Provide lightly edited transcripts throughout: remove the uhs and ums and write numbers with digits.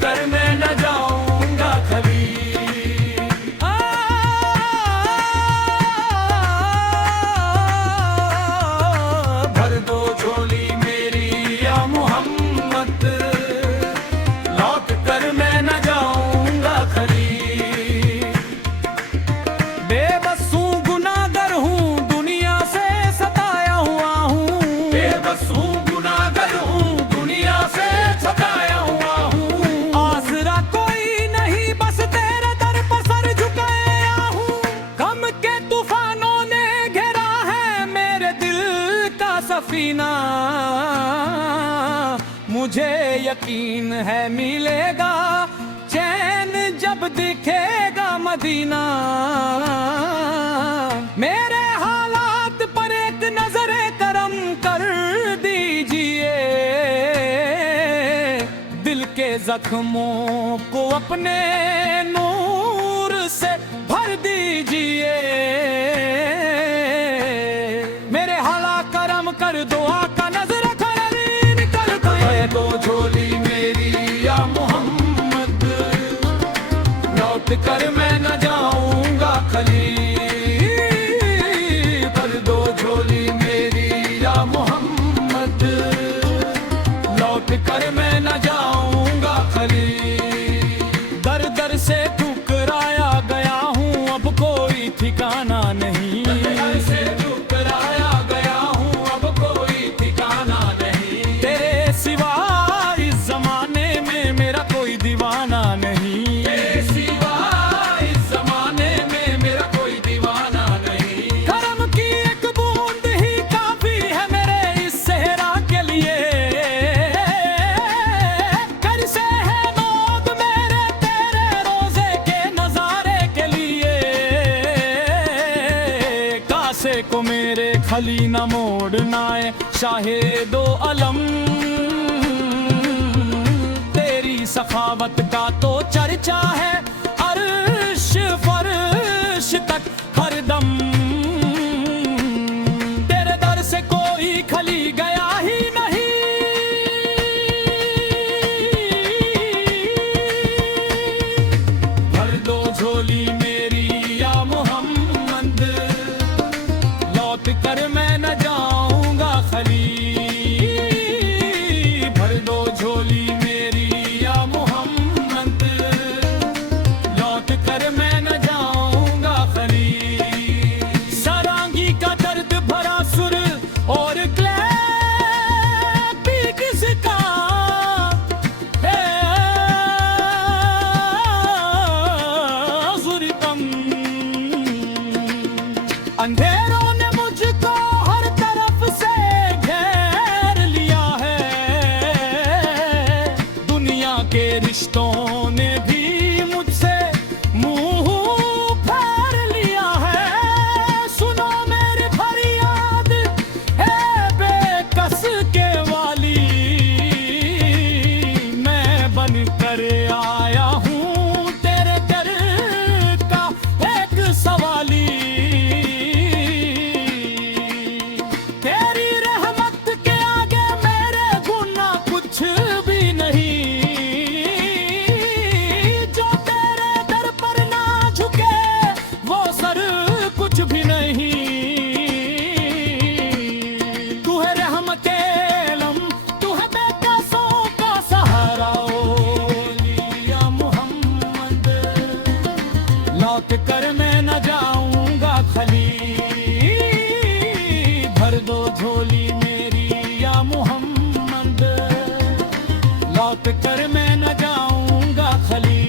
कर मैं न जाऊंगा खली। भर दो झोली मेरी या मोहम्मद, लौट कर मैं न जाऊंगा खली। बेबस हूँ, गुनाहगार हूँ, दुनिया से सताया हुआ हूँ। बेबस हूँ, गुनाहगार हूँ, दुनिया से सताया हुआ हूँ। आसरा कोई नहीं, बस तेरे दर पर सर झुकाया हूँ। गम के तूफानों ने घेरा है मेरे दिल का सफीना। मुझे यकीन है मिलेगा चैन जब दिखेगा मदीना। मेरे हालात पर एक नजरे करम कर दीजिए, दिल के जख्मों को अपने नूर से भर दीजिए। मेरे हाला करम कर दो आका, नजर खैरीन कर दो। दो झोली मेरी या मोहम्मद, लौट कर मैं न जाऊंगा खली। भर दो झोली मेरी या मोहम्मद, लौट कर मैं न जाऊंगा खली। दर दर से ठुकराया गया हूँ, अब कोई ठिकाना नहीं। दर से ठुकराया गया हूँ, अब कोई ठिकाना नहीं। तेरे सिवा इस जमाने में मेरा कोई दीवाना नहीं। तेरे सिवा इस जमाने में मेरा कोई दीवाना नहीं। करम की एक बूंद ही काफी है मेरे इस सेहरा के लिए। कर से है नौद मेरे तेरे रोजे के नजारे के लिए। कासे को मेरे खली न मोड़ना है शाहे दो अलम। तेरी सखावत का तो चर्चा है अर्श फर्श तक हरदम। तेरे दर से कोई खली गया ही नहीं। भर दो झोली मेरी या मोहम्मद, लौट कर मैं न जाऊंगा खली। भर दो झोली मेरी या मोहम्मद, लौट कर मैं न जाऊंगा खली। सारंगी का दर्द भरा सुर और क्लैप भी किसका है जुर्दम। अंधेरों ने मुझको हर तरफ से घेर लिया है। दुनिया के रिश्तों ने भी मुझसे मुंह फेर लिया है। सुनो मेरी फरियाद है बेकस के वाली, मैं बन कर आया हूँ तेरे दर का एक सवाली। तेरी रहमत के आगे मेरे गुनाह कुछ भी नहीं। जो तेरे दर पर ना झुके वो सर कुछ भी नहीं। तू है रहमत आलम, तू है बेकसों का सहारा। ओ या मोहम्मद, लौट कर मैं न जाऊंगा खली। भर दो झोली मेरी या मोहम्मद, लौट कर मैं न जाऊंगा खली।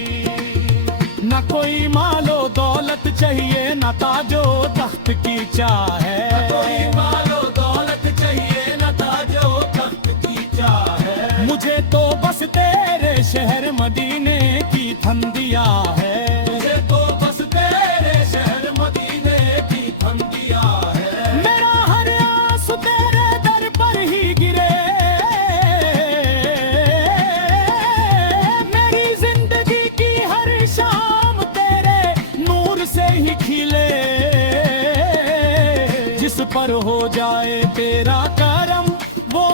न कोई मालो दौलत चाहिए, न ताजो तख्त की चाह है। कोई मालो दौलत चाहिए, न ताजो तख्त की चाह है। मुझे तो बस तेरे शहर मदीने की ठंडिया है। मुझे तो बस तेरे शहर मदीने की ठंडिया है। मेरा हर आंसू तेरे दर पर ही गिरे। मेरी जिंदगी की हर शाम तेरे नूर से ही खिले। जिस पर हो जाए तेरा करम वो